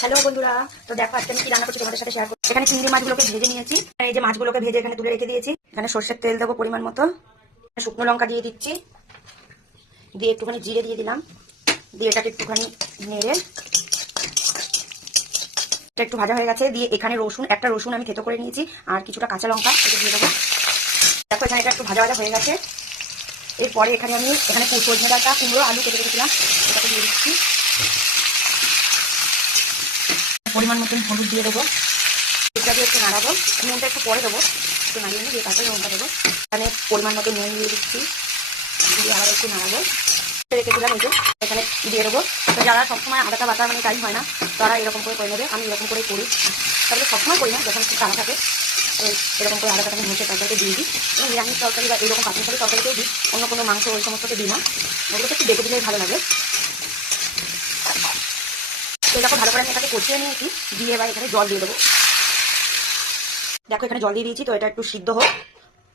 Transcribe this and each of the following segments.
Hello বন্ধুরা, তো দেখো আজকে আমি কি রান্না করছি তোমাদের সাথে শেয়ার করছি। এখানে চিংড়ি মাছগুলোকে ভেজে নিয়েছি। এই যে মাছগুলোকে ভেজে এখানে তুলে রেখে দিয়েছি। এখানে সর্ষের তেল দেবো পরিমাণ মতো, শুকনো লঙ্কা দিয়ে দিচ্ছি, দিয়ে একটুখানি জিরে দিয়ে দিলাম, দিয়ে এটাকে একটুখানি নেড়ে এটা একটু ভাজা হয়ে গেছে। দিয়ে এখানে একটা রসুন আমি থেতো করে নিয়েছি আর কিছুটা কাঁচা লঙ্কা এটা দিয়ে দেবো। দেখো এখানে এটা একটু ভাজা ভাজা হয়ে গেছে। এরপরে এখানে সজনে ডাঁটা, কুমড়ো, আলু কেটে রেখেছিলাম, এটাকে দিয়ে দিচ্ছি। পরিমাণ মতন হলুদ দিয়ে দেবো, এটা দিয়ে একটু নাড়াবো। নুনটা একটু পরে দেবো, একটু নাড়িয়ে নিয়ে দিয়ে তারপরে নুনটা দেবো। এখানে পরিমাণ মতো নুন দিয়ে দিচ্ছি, দিয়ে আবার একটু নাড়াবো। রেখেছিলাম এই যে এখানে দিয়ে দেবো। তো যারা সবসময় আদাটা বাটা টাইম হয় না, তারা এরকম করে নেবে। আমি এরকম করে করি, তারপরে সবসময় করি না, যখন একটু টানা থাকে এরকম করে আদাটা আমি মুছে তরকারিতে দিয়ে দিই। এবং নিরামিষ তরকারি বা এরকম পাতলা তরকারিতেও দিই, অন্য কোনো মাংস ওই সমস্তকে দিই না, ওগুলোকে একটু দেখে দিলেই ভালো লাগে। তো দেখো ভালো করে আমি এটাকে কষিয়ে নিয়েছি, দিয়ে এবার এখানে জল দিয়ে দেবো। দেখো এখানে জল দিয়ে দিয়েছি, তো এটা একটু সিদ্ধ হোক।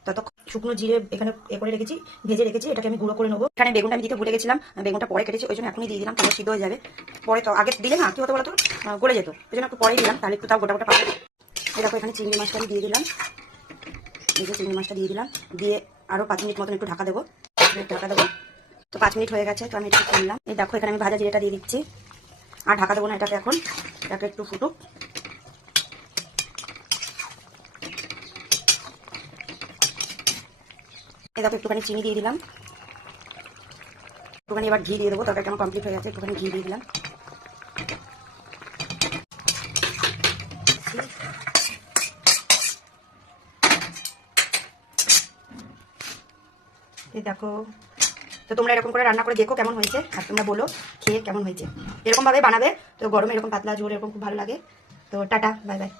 ততক্ষণ শুকনো জিরে এখানে করে রেখেছি, ভেজে রেখেছি, এটাকে আমি গুঁড়ো করে নেবো। এখানে বেগুনটা আমি দিতে ভুলে গেছিলাম, বেগুনটা পরে কেটেছি, ওই জন্য এখনই দিয়ে দিলাম, তাহলে সিদ্ধ হয়ে যাবে। পরে তো আগে দিলে না কি হতো বলতো, গলে যেত, ওই জন্য একটু পরেই দিলাম, তাহলে একটু তাও গোটা গোটা পাবে। এই দেখো এখানে চিংড়ি মাছটা আমি দিয়ে দিলাম, এই যে চিংড়ি মাছটা দিয়ে দিলাম, দিয়ে আরও 5 মিনিট মতন একটু ঢাকা দেবো। তো 5 মিনিট হয়ে গেছে, তো আমি এটা করলাম। এই দেখো এখানে আমি ভাজা জিরেটা দিয়ে দিচ্ছি, আর ঢাকা দেবো না এটাকে এখন, এটাকে একটু ফুটুক। এই দেখো একটুখানি চিনি দিয়ে দিলাম, একটুখানি এবার ঘি দিয়ে দেবো। তরকারিটা আমার কমপ্লিট হয়ে গেছে, একটুখানি ঘি দিয়ে দিলাম। এই দেখো, তো তোমরা এরকম করে রান্না করে দেখো কেমন হয়েছে, আর তোমরা বলো খেয়ে কেমন হয়েছে। এরকমভাবে বানাবে, তো গরমে এরকম পাতলা ঝোল এরকম খুব ভালো লাগে। তো টাটা, বাই বাই।